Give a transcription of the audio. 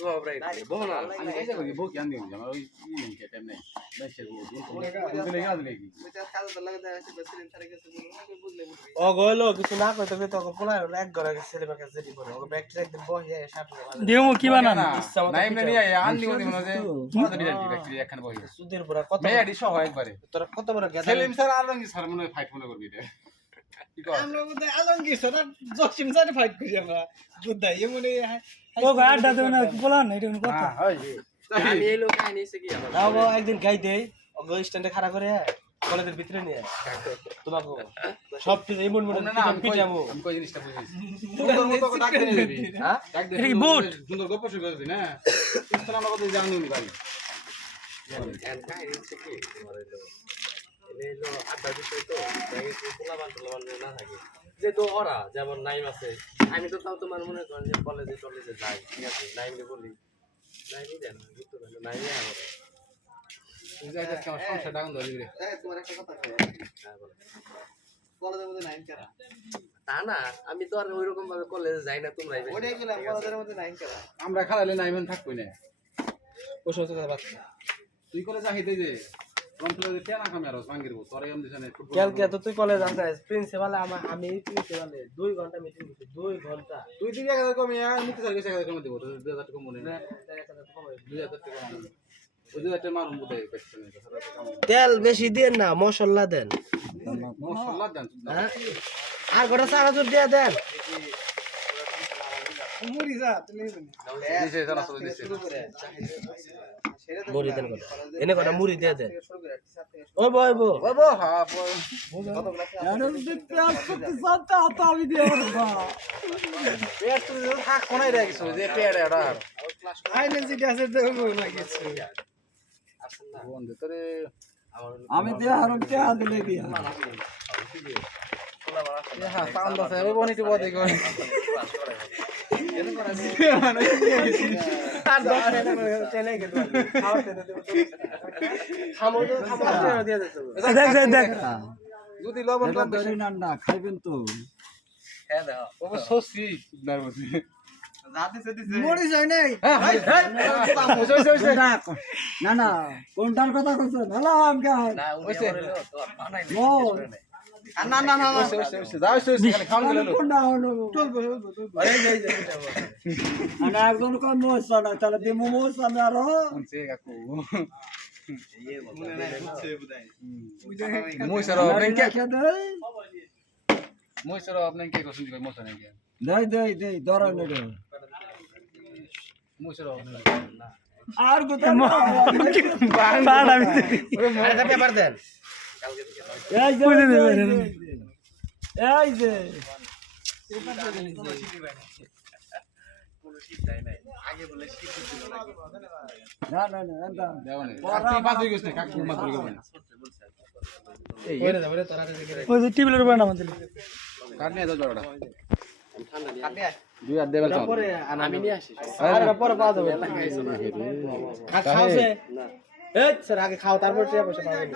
তো আমরা বল না আমি কাইজা করি বউ কি আনদি আমার ওই ই নেই কে টাইম নাই দেশের বউ তুমি লেগে আদলে কি ও গলো কিছু না কইতে কইতে ওকে পোলা এক ঘরে ছেলে মেয়ে কাছে দিবো ওকে ব্যাগ ট্র্যাক দিন বহিয়ে শাটলে দেও কি বানান নাইম না নিয়ে আনদি মনে মনে যে তোমাদের ডিজাইন ব্যাকটেরিয়া একখানে বহি সুদের পুরা কত মেয়ে এডি সহ একবারে তোর কত বড় গেদা সেলিম স্যার আলঙ্গি স্যার মনে ফাইট মনে করবি রে কি কর আমরা মধ্যে Alamgir sir Jasim sir fight করি আমরা বুদ্ধাই এমন ও গাড়টা দেও না বলান এটা কোন কথা হয় আমি এই লোক কাহিনী এসে কি আমার দাও একদিন খাই দেই ওকে স্ট্যান্ডে খাড়া করে কলেজের ভিতরে নিয়ে তোমাকে সব কিছু এই মন মনে না আমি পিটামু আমি কই জিনিসটা বুঝিস সুন্দর মতো ডাক দিয়ে দিবি হ্যাঁ ডাক দিয়ে এটা কি বুট? সুন্দর গল্প শুরু করবি না ইসলাম আমরা কথা জানি নি ভাই কাহিনী এসে কি তোমার এই লো আড্ডা বিষয় তো তাই পোলাবান না থাকে যে তো ওরা যেমন নাইম আছে আমি তো তাও তোমার মনে করেন যে কলেজে যাই ঠিক আছে নাইমকে বলি নাইমই দেন বুঝতে পারলো নাইমই আমার তুই যাই আজকে আমার সংসার ডাউন ধরে রে তোমার একটা কথা কই কলেজের মধ্যে নাইন কেরা তা না আমি তো আর ওইরকম ভাবে কলেজে যাই না তোমরাই বেশি ওটাই গেলাম কলেজের মধ্যে নাইন কেরা আমরা খালালে নাইবেন থাকবই না ও সমস্ত কথা বাচ্চা তুই করে যাইতে যে কমপ্লিট কেনা কামে আর ভাঙ্গির বউ তোরে এম দিছনে ফুটবল কালকে তো তুই কলেজ আসছিস প্রিন্সিপাল আমি প্রিন্সিপালে 2 ঘন্টা মিটিং করছি 2 ঘন্টা তুই দিবি 1000 কমে আর নিতে স্যার 1000 কমে দেব 2000 টাকা মনে না 2000 টাকা কমে 2000 টাকা মারুম বুঝাই পেছনে তেল বেশি দেন না মশলা দেন মশলা দেন হ্যাঁ আর গোটা সারা জোর দিয়ে দেন মুড়ি যা তুমি দিছে জানা সব দিছে মুড়ি দেন গোটা এনে গোটা মুড়ি দিয়ে দেন ও বয় বো ও বো হ্যাঁ পেট তুই হাক কোনাই রে গেছ যে পেট এডা আইনে যেটা আছে দেবো না কিছু বন্ধ তোরে আমি দিয়া হারম কে দিলে দিয়া হ্যাঁ সাউন্ড আছে ওই বনিটি বদে কই আর 10 টাকা চলে গেল খাওয়াতে দেব খামো দিয়ে দেব দেখ দেখ দেখ যদি লবণ কম বেশি না খাইবেন তো হ্যাঁ দেখো ও সসি নার মধ্যে মুড়ি যাই নাই না না কোনটার কথা কইছেন হ্যালো আমকে না ওই তো বানাই না না না যাও সসি খালি খাওন গেল কোনটা হলো চলবে আরে যাই যাই আমি একজন কম মোসা না তাহলে দিমু মোসা আমি আরো কোনছে কাকু মনে নাই হচ্ছে বুঝাই মুইসর আপনি কে কোসুন দিবে মোসা নাই দেই ধরা নেড়ে মুইসর আপনি আর কথা বাড় আমি আরে দা পেপার দেন এই যে বুঝে দেবেন এই যে কোনো শীত নাই নাই আগে বলে শীত ছিল নাকি না না না এন্ডা দেওনে তুই বাদ হই গেছ কাকু মাত করে করবেন এই ওরে দা ওরে তোরা দেখে ওই যে টিবিলের বানা আমাদের কাট নিয়ে দাও জড়টা ঠান্ডা নিয়ে কাটে দুই আর দেবেল খাও পরে আমি নিয়ে আসি আর পরে পাওয়া যাবে খাওছে এই স্যার আগে খাও তারপর টিয়া পয়সা পাবেন